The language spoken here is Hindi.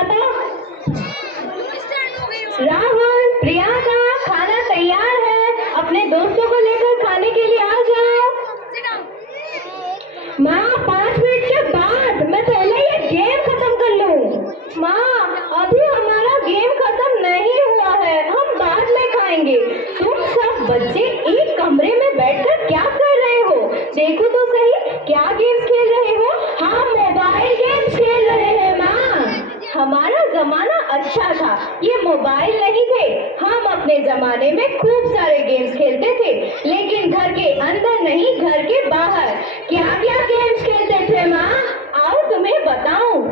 पापा। राहुल, प्रियंका, खाना तैयार है, अपने दोस्तों को लेकर खाने के लिए आ जाओ। माँ 5 मिनट के बाद, मैं पहले ये गेम खत्म कर लूं। माँ अभी हमारा गेम खत्म नहीं हुआ है, हम बाद में खाएंगे। तुम सब बच्चे एक कमरे में बैठकर क्या कर रहे हो? देखो तो सही, क्या गेम्स खेल रहे हो? हाँ, मोबाइल गेम्स खेल रहे हैं माँ। हमारा जमाना अच्छा था, ये मोबाइल नहीं थे। हम अपने जमाने में खूब सारे गेम्स खेलते थे, लेकिन घर के अंदर नहीं, घर के बाहर। क्या क्या गेम्स खेलते थे माँ? आओ तुम्हें बताऊं।